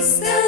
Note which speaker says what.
Speaker 1: myself.